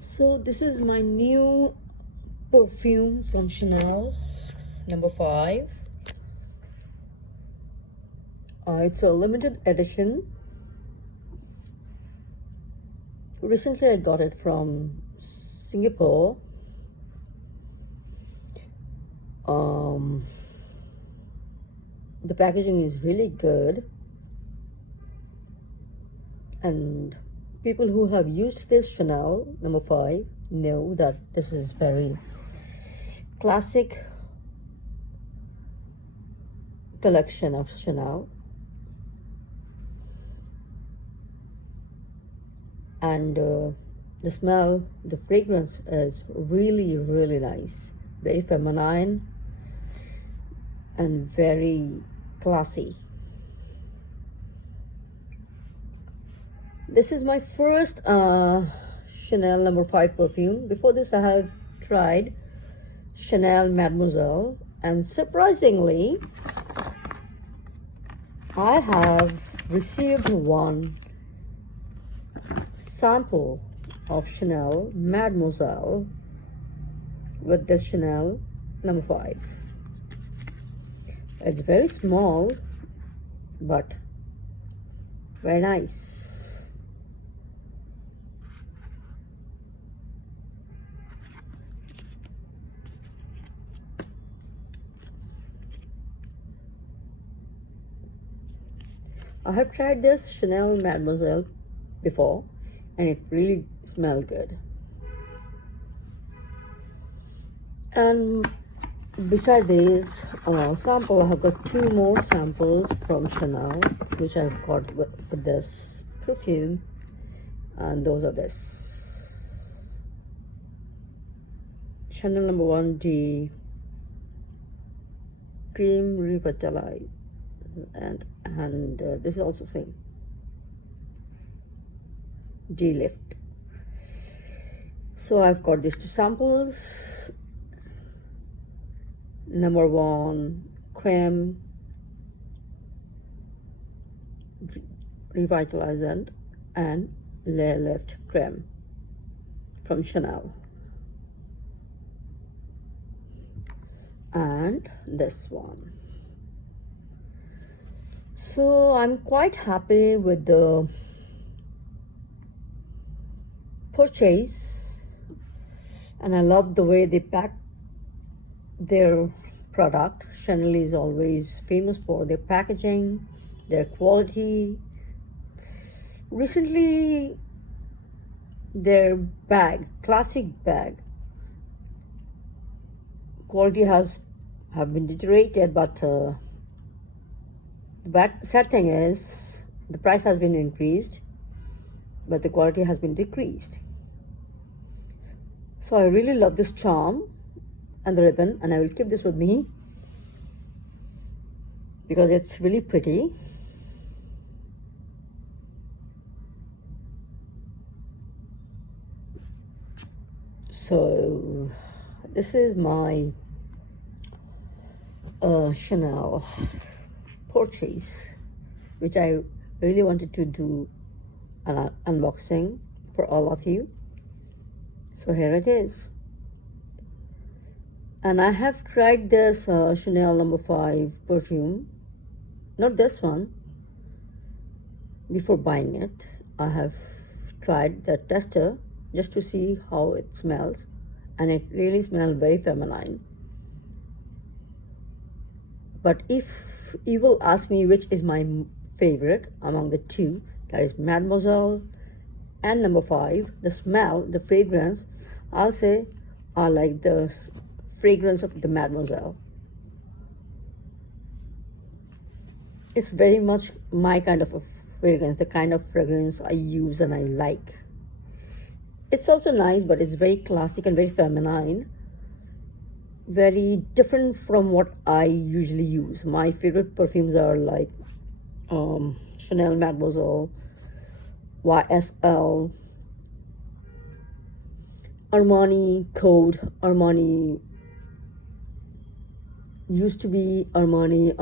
So this is my new perfume from Chanel, number 5. It's a limited edition. Recently I got it from Singapore. The packaging is really good, and people who have used this Chanel number 5 know that this is very classic collection of Chanel, and the smell, the fragrance is really, really nice, very feminine and very classy. This is my first Chanel number 5 perfume. Before this I have tried Chanel Mademoiselle, and surprisingly I have received one sample of Chanel Mademoiselle with this Chanel number 5. It's very small but very nice. I have tried this Chanel Mademoiselle before, and it really smelled good. And beside this sample, I have got 2 more samples from Chanel, which I've got with this perfume, and those are this Chanel number 1 D Cream Revitalize, and this is also same D Lift. So I've got these 2 samples. Number 1 Creme Revitalizant and Le Lift Creme from Chanel, and this one. So I'm quite happy with the purchase, and I love the way they pack their product. Chanel is always famous for their packaging, their quality. Recently their bag, classic bag quality have been deteriorated, but the sad thing is the price has been increased but the quality has been decreased. So I really love this charm and the ribbon, and I will keep this with me because it's really pretty. So this is my Chanel purchase, which I really wanted to do an unboxing for all of you. So here it is. And I have tried this Chanel number 5 perfume, not this one, before buying it. I have tried the tester just to see how it smells, and it really smells very feminine. But if you will ask me which is my favorite among the 2, that is Mademoiselle and number 5, the smell, the fragrance, I'll say I like the fragrance of the Mademoiselle. It's very much my kind of a fragrance, the kind of fragrance I use and I like. It's also nice, but it's very classic and very feminine. very different from what I usually use. My favorite perfumes are like Chanel, Mademoiselle, YSL, Armani Code. Armani used to be Armani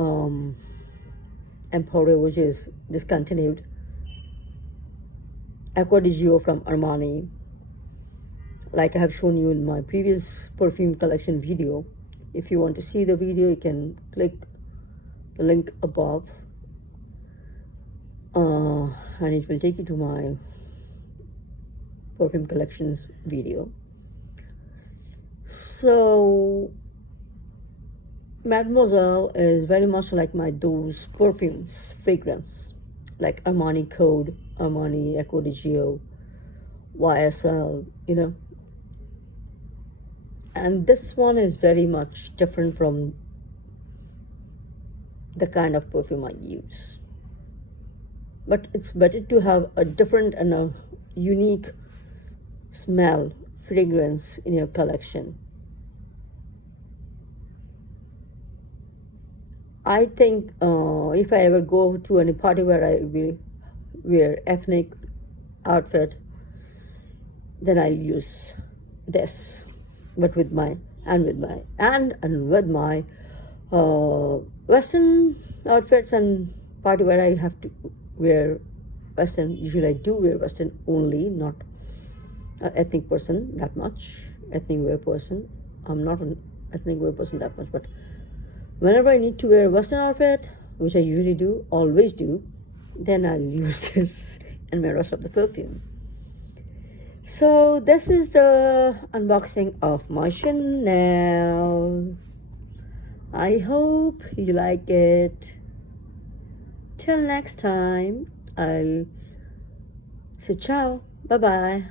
Emporio, which is discontinued. Acqua di Gio from Armani, like I have shown you in my previous perfume collection video. If you want to see the video, you can click the link above, and it will take you to my perfume collections video. So Mademoiselle is very much like my those perfumes, fragrance, like Armani Code, Armani Acqua di Gio, YSL, you know. And this one is very much different from the kind of perfume I use. But it's better to have a different and a unique smell, fragrance in your collection. I think if I ever go to any party where I will wear ethnic outfit, then I'll use this. But with my Western outfits and party where I have to wear Western. Usually I do wear Western only, not an ethnic person that much. Ethnic wear person. I'm not an ethnic wear person that much, but whenever I need to wear a Western outfit, which I usually do, always do, then I'll use this in my rest of the perfume. So this is the unboxing of my Chanel. I hope you like it. Till next time, I'll say ciao. Bye-bye.